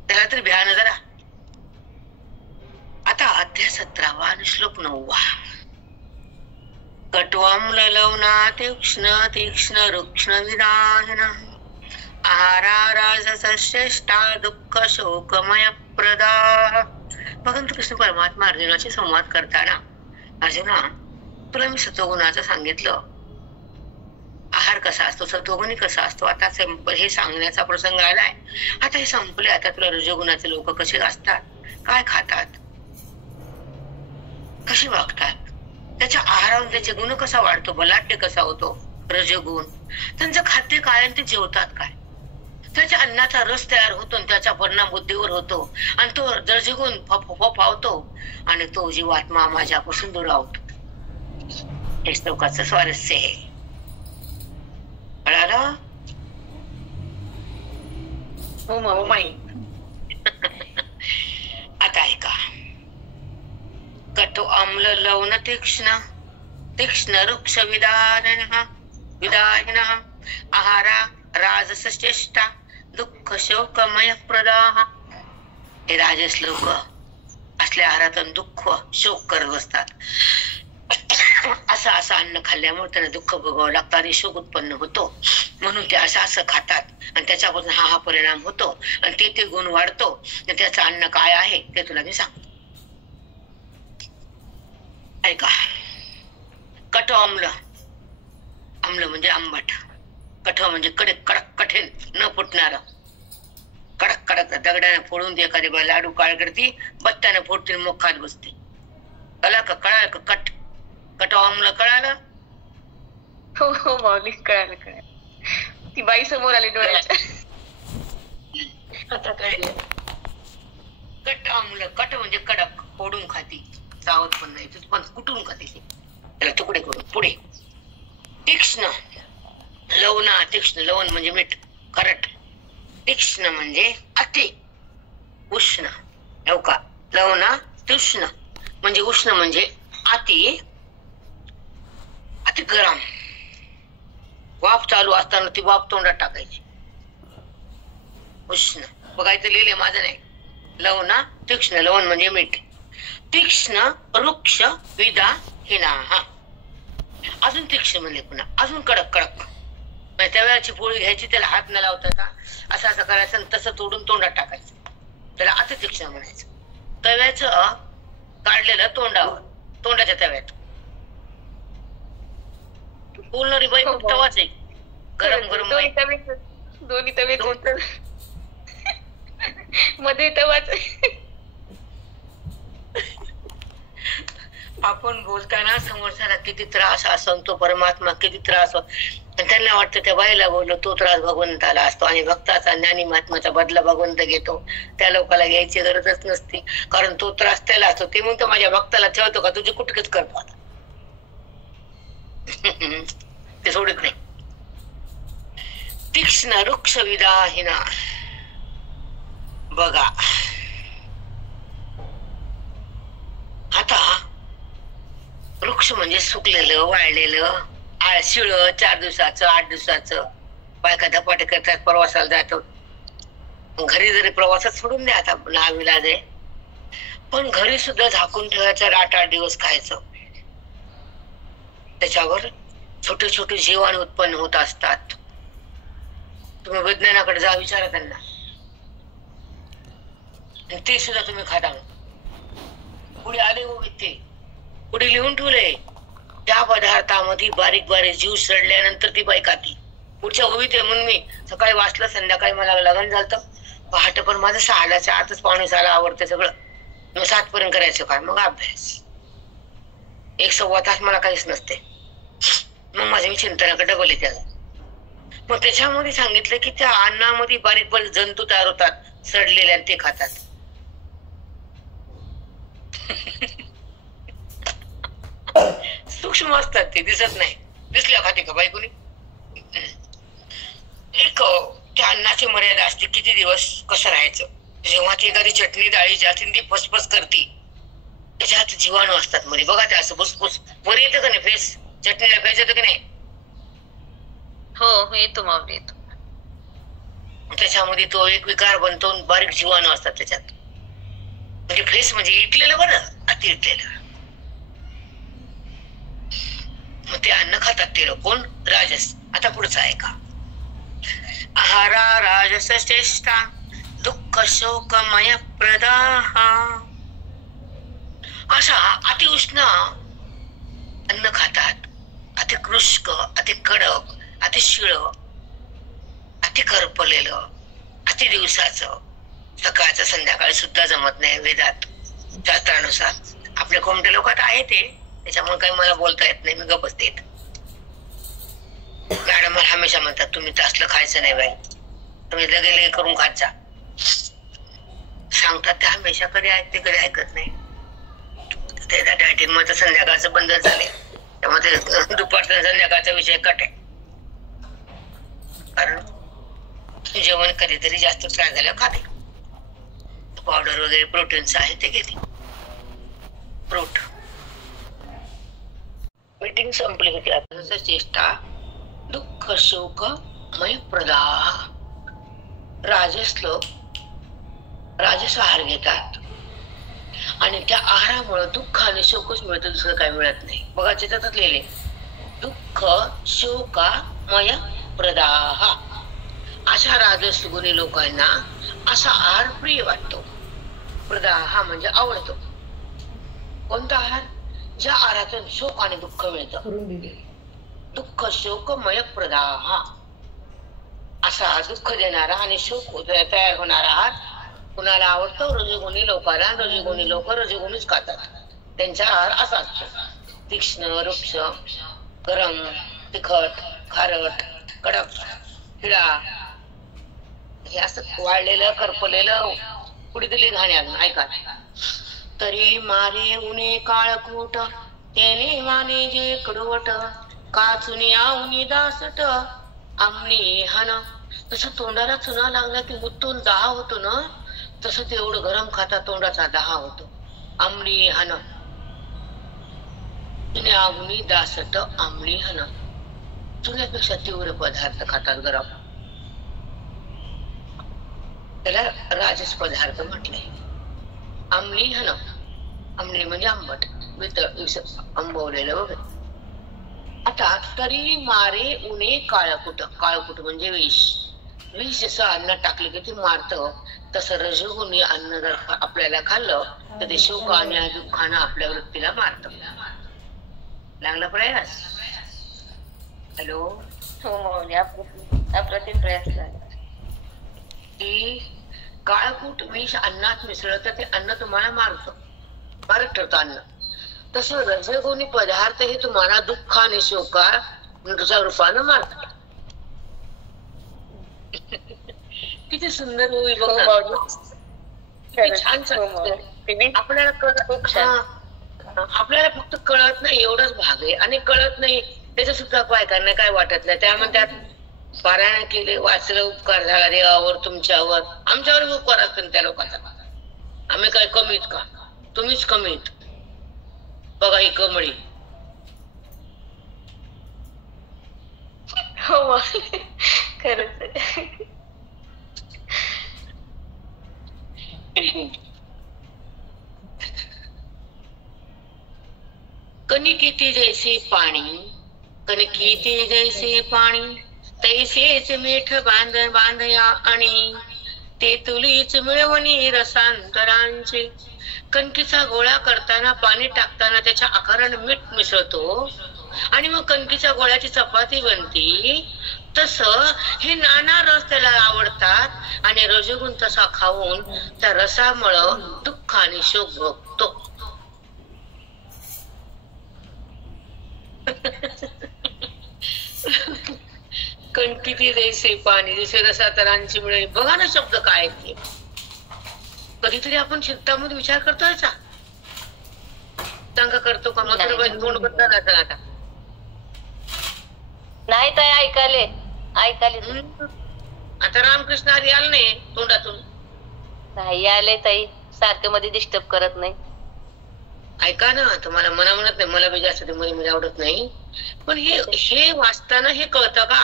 त्याला तरी भ्यान जरा. आता अध्याय 17वा आणि श्लोक 9वा. कट्वाम्ल लवना तीक्ष्ण तीक्ष्ण रुक्ष्ण विदाहिन आहारा राजस श्रेष्ठा दुःख शोकमय प्रदा. भगवंत कृष्ण परमात्मा अर्जुनाशी संवाद करताना, अर्जुना तुला मी सत्वगुणाचं सांगितलं, आहार कसा असतो, सत्वगुणी कसा असतो. आता हे सांगण्याचा प्रसंग आलाय. आता हे संपले. आता तुला रजोगुणाचे लोक कसे असतात, काय खातात, कसे वागतात, त्याच्या आहारावर त्याचे गुण कसा वाढतो, बलाढ्य कसा होतो रजोगुण, त्यांचं खाद्य काय आणि ते जेवतात काय, त्याच्या अन्नाचा रस तयार होतो आणि त्याचा परिणाम बुद्धीवर होतो आणि तो रजोगुण फावतो आणि तो जीवात्मा माझ्यापासून दूर आवतो. हे श्लोकाचं स्वारस्य आहे. कळालं? हो माई. आता ऐका. कटो आम्ल लवण तीक्ष्ण तीक्ष्ण वृक्ष विदाहिन आहारा राजस चेष्टा दुःख शोकमय प्रदाह. हे राजस लोक असल्या आहारातून दुःख शोक करत बसतात. असं असं अन्न खाल्ल्यामुळे त्यांना दुःख भोगावं लागतं आणि शोक उत्पन्न होतो. म्हणून ते असं असं खातात आणि त्याच्यापासून हा परिणाम होतो आणि ते गुण वाढतो. त्याचं अन्न काय आहे ते तुला मी सांगतो. ऐका. कट आम्ल, आम्ल म्हणजे आंबट, कठ म्हणजे कडक कडक कठीण न फुटणार. कडक कडक दगडाने फोडून ती एखादी बाई लाडू काळ करते, बत्त्याने फोडते मग खात बसते. कळलं का? कट आम्ल कळालं? हो माऊली, कळालं. ती बाई समोर आली डोळ्याच्या. आता कळलं. कट आम्ल, कट म्हणजे कडक, फोडून खाती, चावत पण नाही, पण कुठून खाते ते, त्याला तुकडे करून. पुढे तीक्ष्ण, लवणा, तीक्ष्ण, लवण म्हणजे मीठ, खारट. तीक्ष्ण म्हणजे अति उष्ण, का लवणा तीक्ष्ण म्हणजे उष्ण म्हणजे अति अति गरम. वाफ चालू असताना ती वाफ तोंडात टाकायची. उष्ण बघायचं, लिहिले माझं नाही. लवणा तीक्ष्ण, लवण म्हणजे मीठ. तीक्ष्ण वृक्ष विदा हिना. अजून तीक्ष्ण म्हणजे पुन्हा अजून कडक कडक. त्या वेळाची पोळी घ्यायची, त्याला हात न लावता का असं असं करायचं आणि तसं तोडून तोंडात टाकायचं, त्याला अति तीक्ष्ण म्हणायचं. तव्याचं काढलेलं तोंडावर, तोंडाच्या तव्यात. बोलणारी बाई खूप तवाच आहे, गरम गरम बाई. दोन्ही तवे मध्ये तवाच. आपण बोलताना समोरच्याला किती त्रास असतो, तो परमात्मा किती त्रास, त्यांना वाटतं त्या बाईला बोललो तो त्रास भगवंताला असतो आणि भक्ताचा ज्ञानी महात्माचा बदला भगवंत घेतो. त्या लोकांना घ्यायची गरजच नसते, कारण तो त्रास त्याला असतो. ते म्हणतो माझ्या भक्ताला ठेवतो का, तुझी कुटकेच करतो आता. ते सोडत नाही. तीक्ष्ण वृक्ष विदाहिना. बघा आता वृक्ष म्हणजे सुकलेलं, वाळलेलं, आळशिळ, 4 दिवसाचं 8 दिवसाचं. बायका धपाटे करतात, प्रवासाला जातो. घरी जरी प्रवासात सोडून द्या, आता नाविलाज आहे, पण घरी सुद्धा झाकून ठेवायचं, 8-8 दिवस खायचं. त्याच्यावर छोटे छोटे जीवाणू उत्पन्न होत असतात. तुम्ही विज्ञानाकडे जा, विचारा त्यांना, ते सुद्धा तुम्ही खाता. पुढे आले ते पुढे लिहून ठेवले, त्या पदार्थामध्ये बारीक बारीक जीव सडल्यानंतर ती बाई खाती. पुढच्या ओवीत आहे म्हणून मी सकाळी वाचलं, संध्याकाळी मला लग्न झालं, पहाटे पण माझं 6च्या आतच, 6:45 आवडते सगळं. मग 7 पर्यंत करायचं काय, मग अभ्यास 1-1.25 तास मला काहीच नसते. मग माझ्या मी चिंतनाकडे डबल येते. मग त्याच्यामध्ये सांगितलं की त्या अन्नामध्ये बारीक बारीक जंतू तयार होतात सडलेले, आणि ते खातात. सूक्ष्म असतात ते, दिसत नाही. दिसल्या खाते का बाई कोणी. एक त्या अन्नाची मर्यादा असते, किती दिवस कसं राहायचं. जेव्हा ती एखादी चटणी डाळीची असते ती फसफस करते, त्याच्यात जीवाणू असतात मध्ये. बघा ते असं फुसफुस वर येतं का नाही, फेस चटणीला फेस येतं की नाही. हो येतो मावली, येतो. त्याच्यामध्ये तो एक विकार बनतो, बारीक जीवाणू असतात त्याच्यात. म्हणजे फेस म्हणजे इटलेलं, बरं अति इटलेलं. मग ते अन्न खातात ते लोक. कोण? राजस. आता पुढचा आहे का, आहारा राजस चेष्टा दुःख शोकमय प्रदाह. असा अति उष्ण अन्न खातात, अति कृष्क, अति कडक, अति शिळ, अति करपलेलं, अति दिवसाचं, सकाळचं संध्याकाळी सुद्धा जमत नाही. वेदात शास्त्रानुसार आपल्या कोणत्या लोकात आहे ते, त्याच्यामुळे काही मला बोलता येत नाही, मी गप्प बसते. मॅडम मला हमेशा म्हणतात तुम्ही असलं खायचं नाही बाई, तुम्ही लगे करून खात जा. सांगतात ते हमेशा, कधी ऐकते कधी ऐकत नाही. ते डायटिंग मध्ये संध्याकाळचं बंद झाले, त्यामुळे दुपारचा संध्याकाळचा विषय कट आहे. कारण जेवण कधीतरी जास्त त्रास झाल्यावर खाते. पावडर वगैरे प्रोटीनचं आहे ते घेते. फ्रूट. मीटिंग संपली होती. आता चेष्टा दुःख शोक मय प्रदाह. राजस लोक राजस आहार घेतात आणि त्या आहारामुळे दुःख आणि शोकच मिळतं, दुसरं काही मिळत नाही. बघा त्याच्यातच लिहिले, दुःख शोकामय प्रदाह. अशा राजस गुणी लोकांना असा आहार प्रिय वाटतो. प्रदाह म्हणजे आवडतो. कोणता आहार? ज्या आहारातून शोक आणि दुःख मिळतं. दुःख शोकमय प्रदाह. असा दुःख देणारा आणि शोक तयार होणारा आहार कुणाला आवडतो? रजोगुणी लोकांना. रजोगुणी लोक रजोगुणीच खातात. त्यांचा आहार असा असतो, तीक्ष्ण, वृक्ष, गरम, तिखट, खारट, कडक, हिळा, हे असं वाळलेलं करपलेलं पुढे दिली घाण्यात ऐका. तरी मारे उणे काळकूट त्याने माने जे कडवट काचुनी आऊनी दासट आमणी हन. तसं तोंडाला चुना लागला की मुतून दहा होतो ना, तसं तेवढं गरम खाता तोंडाचा दहा होतो. आमणी हन आमणी दासट आमणी हन. चुन्यापेक्षा तीव्र पदार्थ खातात गरम, त्याला राजस पदार्थ म्हटले. आमली हन, आमली म्हणजे आंबट आंबवलेलं वगैरे. आता तरी मारे उणे काळकुट, काळकुट म्हणजे विष. विष जसं अन्नात टाकलं की ते मारत, तसं रजोगुणी अन्न जर आपल्याला खाल्लं तर ते शोक आणि दुःखानं आपल्या वृत्तीला मारत. लागला प्रयास. हॅलो. हो माऊली, अप्रतिम प्रयास झाला. की काळकूट विष अन्नात मिसळत ते अन्न तुम्हाला मारत ठरतं अन्न. तसं रजगुणी पदार्थ हे तुम्हाला दुःख आणि शोका रूपानं मारतात. किती सुंदर होईल छान. आपल्याला फक्त कळत नाही एवढंच भाग आहे, आणि कळत नाही त्याचं सुद्धा काय करणं काय वाटत नाही. त्यामुळे त्यात पारायण केले, वाचलं, उपकार झाला देवावर, तुमच्यावर, आमच्यावर उपकार असतो त्या लोकांचा. आम्ही काय कमीत का? तुम्हीच कमीत. बघा ही कमळी. हो खरंच. कणिकेती जैसे पाणी, कणिकेती जैसे पाणी, तैसेच मीठ बांध बांधया आणि ते तुलीच मिळवणी रसांतरांचे. कणकीचा गोळा करताना पाणी टाकताना त्याच्या आकाराने मीठ मिसळतो आणि मग कणकीच्या गोळ्याची चपाती बनती. तसं हे नाना रस त्याला आवडतात आणि रजोगुण तसा खाऊन त्या रसामुळं दुःख आणि शोक भोगतो. कणकीती जैसे पाणी, जसे रसातरांची मिळे. बघा ना शब्द काय ते. कधीतरी आपण चित्तामध्ये विचार करतोय का? सांगा, करतो का? मग तोंड बदला आता. नाही ताई, ऐकाले. आता रामकृष्ण हरी आलं नाही तोंडातून. नाही आले ताई, सारखं मध्ये डिस्टर्ब करत नाही. ऐका ना, तुम्हाला मना म्हणत नाही, मला बी जास्त मध्ये आवडत नाही. पण हे वाचताना हे कळतं का?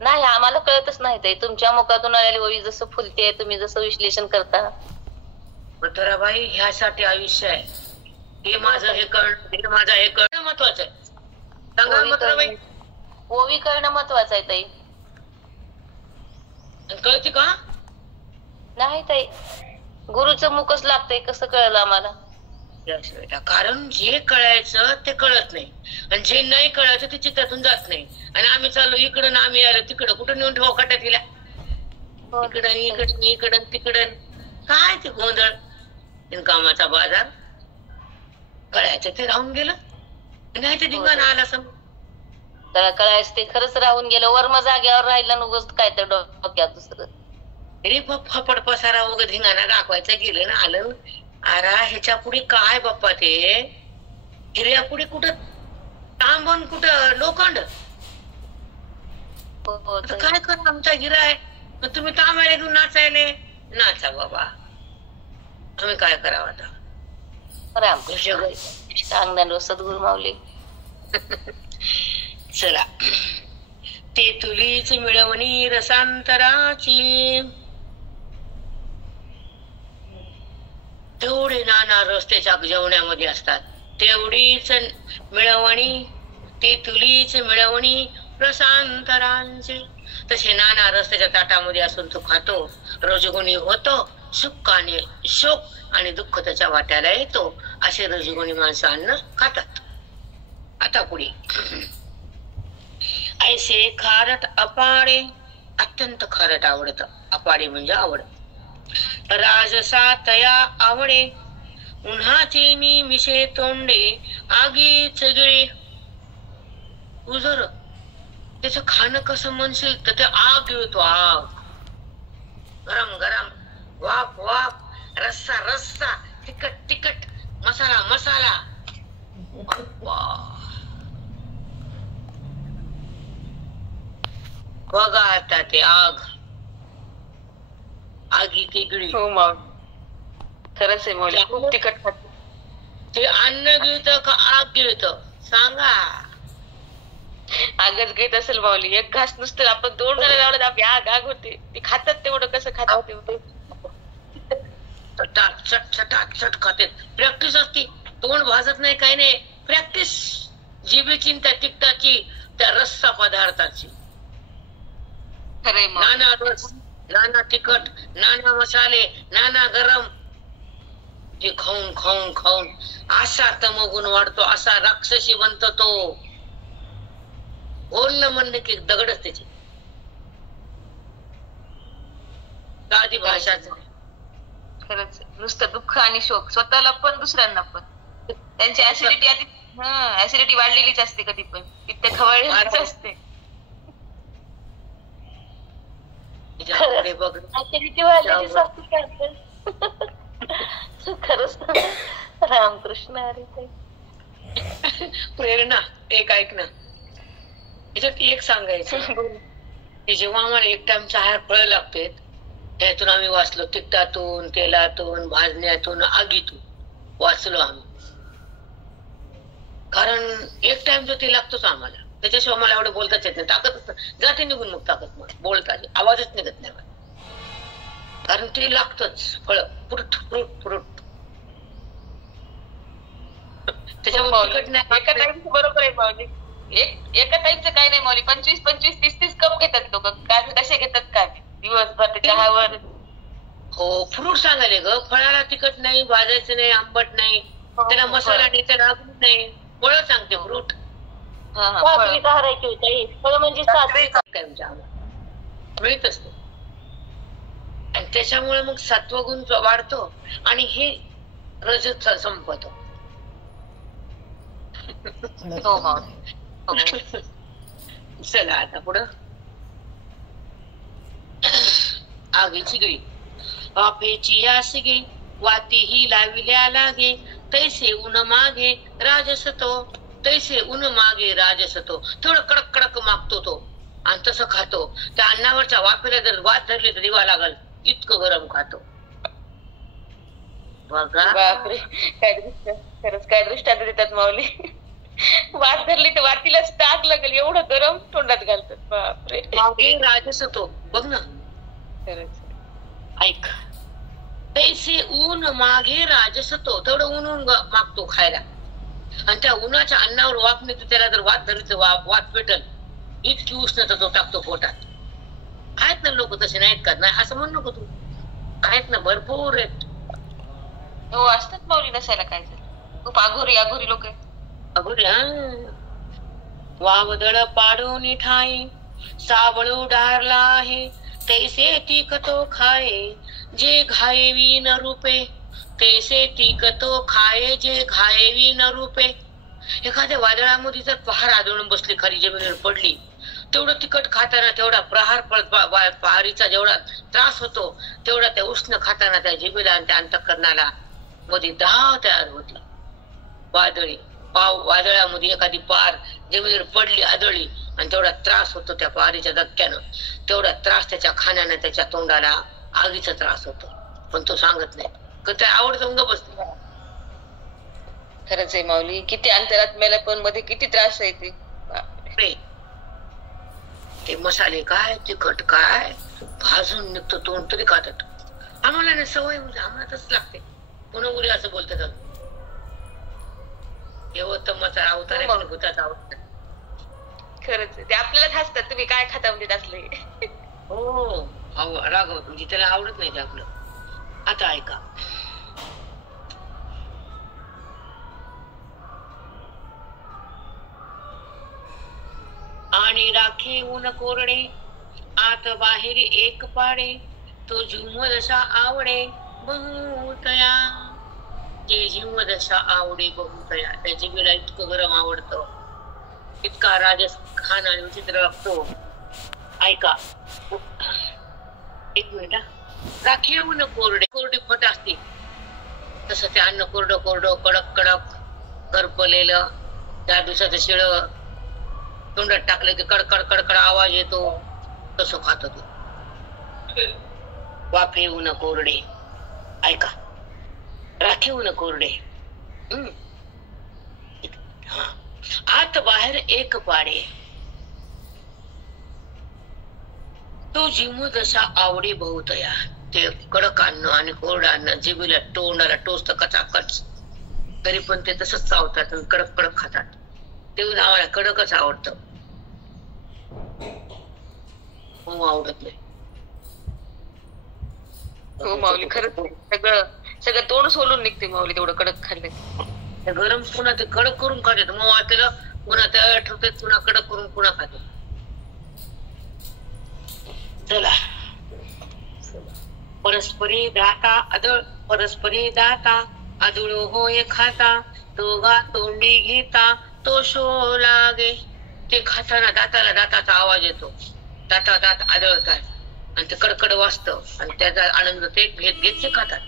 नाही, आम्हाला कळतच नाही ताई. तुमच्या मुखातून आलेली ओवी जसं फुलते, तुम्ही जसं विश्लेषण करता. मथुराबाई, ह्यासाठी आयुष्य आहे. हे माझं हे कळणं महत्वाचं आहे. सांगा मथुराबाई. ओवी कळणं महत्वाचं आहे ताई. कळते का? नाही ताई, गुरुचं मुखच लागतंय, कसं कळलं आम्हाला? कारण जे कळायचं ते कळत नाही, आणि जे नाही कळायचं ते चित्तातून जात नाही. आणि आम्ही चाललो इकडं ना आम्ही आलो तिकडं, कुठं नेऊन ठेवा काट्यात तिला. इकडं तिकडं काय ते गोंधळ, कामाचा बाजार. कळायचं ते राहून गेलं, नाही ते धिंगाणा आला. कळायचं ते खरंच राहून गेलं. वर्म जाग्यावर राहिलं नुकच काय तर डोक्यात दुसरं. अरे फपड पसारा वगैरे धिंगाणा दाखवायचं गेलं ना आलं. अरे ह्याच्या पुढे काय बाप्पा, ते हिऱ्या पुढे कुठं तांबन, कुठं लोखंड. काय कर, आमचा हिरा आहे, तुम्ही तांब्याला घेऊन नाचायले. नाचा बाबा, आम्ही काय करावं आता. रामकृष्ण सद्गुरु माऊली. चला. ते तुलीच मिळवणी रसांतराची, तेवढे नाना रस त्याच्या जेवण्यामध्ये असतात. तेवढीच मिळवणी, ते तुलीच मिळवणी रसांतरांचे. तसे नाना रस त्याच्या ताटामध्ये असून तो खातो. रजगुणी होतो, सुख आणि शोक आणि दुःख त्याच्या वाट्याला येतो. असे रजगुणी माणसं अन्न खातात. आता पुढे. ऐसे खारट अपाडे, अत्यंत खारट आवडत. अपाडे म्हणजे आवड. राजसा तया आवडे, उन्हाचे निमिषे तोंडे आगीच गिळे. उजर त्याच खाणं कसं म्हणशील तर ते आग गिळतो, आग. गरम गरम, वाफ वाफ, रस्सा रस्सा, तिखट तिखट, मसाला मसाला. बघा आता ते आग, आगी तिगडी. हो माऊली, खरंच आहे माऊली, खूप तिखट खाते. ते अन्न गिळत का आग गिळत सांगा? आगच घेत असेल माऊली. एक घास नुसतं आपण तोंडाला लावलं आपली आग आग होते. ती खातात तेवढं कसं खातात तेवढं. चट खाते. प्रॅक्टिस असती, तोंड भाजत नाही काही नाही. प्रॅक्टिस जिभेची त्या तिखटाची, त्या रस्सा पदार्थाची. खरंय माऊली. नाना रस, नाना तिखट, नाना मसाले, नाना गरम. हे खाऊन खाऊन खाऊन असा तमगुण वाढतो, असा राक्षसी बनतो तो. बोलणं म्हणलं की दगडच त्याची. साधी भाषाच. खरंच नुसतं दुःख आणि शोक, स्वतःला पण दुसऱ्यांना पण. त्यांची ऍसिडिटी आधी ऍसिडिटी वाढलेलीच असते, कधी पण पित्त खवळलेलीच असते. ऍसिडिटी वाढलेलीच असते. खरंच रामकृष्ण हरी. प्रेरणा एक ऐक ना, याच्यात एक सांगायचं की जेव्हा आम्हाला एक टाइमचा आहार फळ लागते, त्यातून आम्ही वाचलो, तिखटातून, तेलातून, भाजण्यातून, आगीतून वाचलो आम्ही. कारण एक टाइम जो ते लागतोच आम्हाला, त्याच्याशिवाय मला एवढं बोलताच येत नाही. ताकद जाते निघून, मग ताकद मला बोलता आवाजच निघत नाही मला. कारण ते लागतच फळ, फ्रूट फ्रूट फ्रूट. एका टाइमचं बरोबर आहे माऊली. एका टाइमचं काही नाही माऊली. 25-25, 30-30 कप घेतात लोक. कसे घेतात काय दिवसभर ते चहावर. हो, फ्रूट सांगायले ग. फळाला तिखट नाही, भाजायचं नाही, आंबट नाही, त्याला मसाला नाही, त्याला आगून नाही. फळ सांगते फ्रूट. सात्विक आहाराची होती फळ, म्हणजे सात्विक मिळत असतो. आणि त्याच्यामुळे मग सत्वगुण वाढतो आणि हे रजत संपतो. चला आता पुढं. आगीची गळी, वाफेची यासगे, वातीही लाविल्या लागे, तैसे ऊन मागे राजसतो, तैसे ऊन मागे राजसतो. थोडं कडक कडक मागतो तो आणि तसं खातो. त्या अन्नावरच्या वाफेला जर वात धरली तर दिवा लागल, इतकं गरम खातो. बघा बापरे, खरंच काय दृष्टांत देतात माऊली. वात धरली तर वातीलाच टाक लागेल एवढं गरम तोंडात घालतात. बापरे, मागे राजसतो. बघ ना, खरंच ऐक. तैसे ऊन मागे राजसतो, तेवढं ऊन मागतो खायला. आणि त्या उन्हाच्या अन्नावर वाफ नाही, त्याला जर वात धरली तर वात पेटल, इतकी उष्णता तो टाकतो पोटात. आहेत ना लोक तसे, नाहीत का? नाही असं म्हणू नको तू. आहेत ना, भरपूर आहेत. हो, असतात माऊली, नसायला काय झालं. खूप आघोरी आघोरी लोक आहेत. अगोरी. वावदळ पाडून ठाई, सावळू डारला आहे, तैसे तिकतो खाये जे घायवी न रूपे, तैसे तिकतो खाये जे घायवी न रूपे. एखाद्या वादळामध्ये जर पहार आदळून बसली, खाली जमिनीवर पडली, तेवढं तिखट खाताना तेवढा प्रहार पहारीचा जेवढा त्रास होतो, तेवढा त्या उष्ण खाताना त्या जिभेला आणि त्या अंतःकरणाला मध्ये दाह तयार होती. वादळी वादळामध्ये एखादी पार जमिनीवर पडली, आदळली, आणि तेवढा त्रास होतो त्या पहारीच्या धक्क्यानं. तेवढा त्रास त्याच्या खाण्यानं, त्याच्या तोंडाला आगीचा त्रास होतो, पण तो सांगत नाही. त्या आवडतं बसतो. खरंच आहे माऊली, किती अंतरात मेला पण मध्ये किती त्रास आहे ते मसाले काय, तिखट काय, भाजून निघतो तोंड तरी खातात. आम्हाला ना सवय, म्हणजे आम्हाला तसं लागते. पुन्हा उरी असं बोलतात, मचा अवतार भूतात आवडत. खरंच ते आपल्यालाच हसतात, तुम्ही काय खाता म्हणजे असले. हो, राग म्हणजे त्याला आवडत नाही ते आपलं. आता ऐका. आणि राखे ऊन कोरडे, आत बाहेर एक पाडे, तो जीव दशा आवडे बहुतया. जे जीव दशा आवडे बहुतया, त्या जीवेला इतकं गरम आवडतं, इतका राजस खान आणि विचित्र लागतो. ऐका एक मिनिट. राखीव न कोरडे, कोरडी फट असते तसं ते अन्न कोरडं कोरडं कडक कडक करपलेलं, 4 दिवसाचं शिळ तोंडात टाकलं की कडकड कडकड आवाज येतो, तसं खात ते. वाफेऊ न कोरडे, ऐका, राखीव न कोरडे. आत बाहेर एक पाडे, तो जिमू जसा आवडी बहुतया. ते कडक अन्न आणि कोरडं अन्न जिभेला तोंडाला टोचतं कचाकच, तरी पण ते तसंच चावतात आणि कडक कडक खातात. ते आम्हाला कडकच आवडतं, आवडत नाही. हो माऊली, खरंच सगळं तोंड सोलून निघते माऊली तेवढं कडक खाल्लं. गरम पुन्हा ते कडक करून खातात, मग वाटेला पुन्हा त्या ठेवतात, पुन्हा कडक करून पुन्हा खातात. चला, परस्परी दाता आदळ, परस्परी दाता आदुळ होय खाता, दोघा तोंडी घेता तो शो लागे. ते खाताना दाताचा आवाज येतो, दात आदळतात आणि ते कडकड वाजतं आणि त्याचा आनंद ते घेत घेत ते खातात.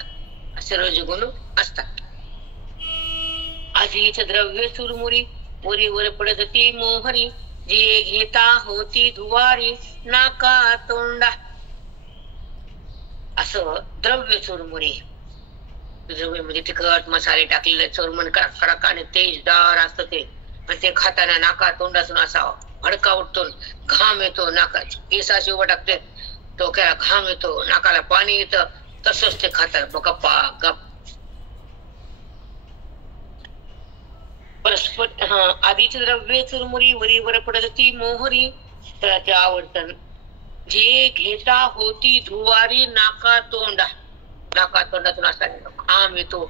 असे रजगुण असतात. आधीच द्रव्य चुरमुरी, वरीवर पडत ती मोहरी, जे घेता होती धुवारी, नाका तोंडा. असं द्रव्य चुरमुरी, द्रव्य म्हणजे तिखट मसाले टाकलेले चुरमण कडक कडक आणि तेजदार असतं ते. आणि ते खाताना नाका तोंडातून असा हडका उठतो, घाम येतो, नाका केसाशी उभं टाकते, डोक्याला घाम येतो, नाकाला पाणी येतं, तसंच ते खातात गप्पा गप. परस्पर आधीच द्रव्य चुरमुरी, वरीवर पडत ती मोहरी, तर ते आवडतं. जे घेता होती धुवारी, नाका तोंडातून असा घाम येतो,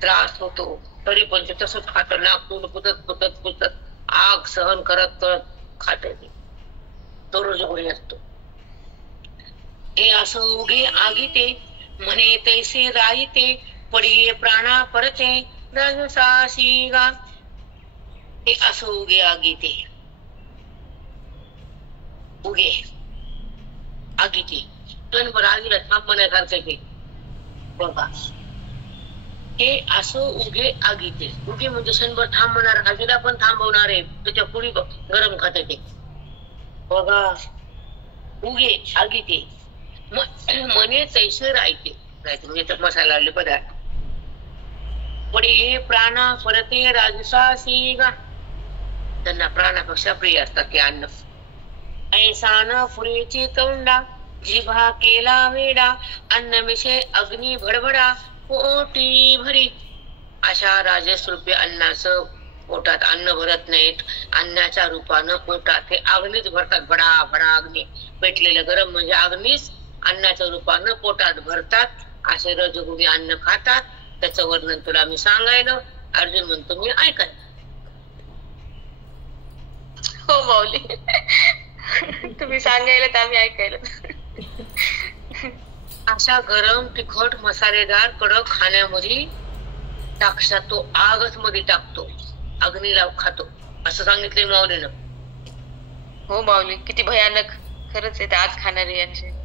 त्रास होतो, तरी पण ते तसंच खात, नाक तोंड पुतत आग सहन करत खात. तो रजोगुणी असतो. हे असं उगे आगीते, म्हणे तैसे राहिते, पडिये प्राणा परते, रजसासी गा. हे असं उगे आगीते, उगे आगीते पण आगीला थांबण्यासारखं ते बघा. हे असं उगे आगीते, उगे म्हणजे क्षणभर थांबणार, आगीला पण थांबवणार आहे, त्याच्या पुढे गरम खाते ते बघा. उगे आगीते म्हणे तैसे राहते, म्हणजे तर मसाला लावले पदार्थ. पडे हे प्राणा परते राजसासी गा, त्यांना प्राणापेक्षा प्रिय असतात ते अन्न. ऐसा न पुरेची तोंडा, जिभा केला वेडा, अन्न मिशे अग्नी भडभडा, पोटी भरी. अशा राजस रूपी अन्नाचं पोटात अन्न भरत नाहीत, अन्नाच्या रूपानं पोटात हे अग्नीच भरतात. भडा भडा अग्नी पेटलेलं गरम म्हणजे अग्नीच अन्नाच्या रूपानं पोटात भरतात. असे रजगुणी अन्न खातात. त्याचं वर्णन तुला मी सांगायला, अर्जुन म्हणतो मी ऐकायला. हो माऊली, तुम्ही सांगायला तर आम्ही ऐकायला. अशा गरम तिखट मसालेदार कडक खाण्यामध्ये टाकसा तो आगच मध्ये टाकतो, अग्नीला खातो, असं सांगितलंय माऊलीनं. हो माऊली, किती भयानक खरंच आहे आज खाणारे यांचे.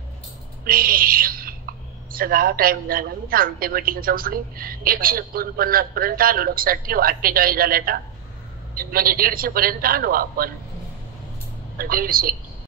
सगळा टाइम झाला, मी थांबते. मीटिंग संपली. 149 पर्यंत आलो, लक्षात ठेव. 48 झाल्या आता, म्हणजे 150 पर्यंत आलो आपण. 150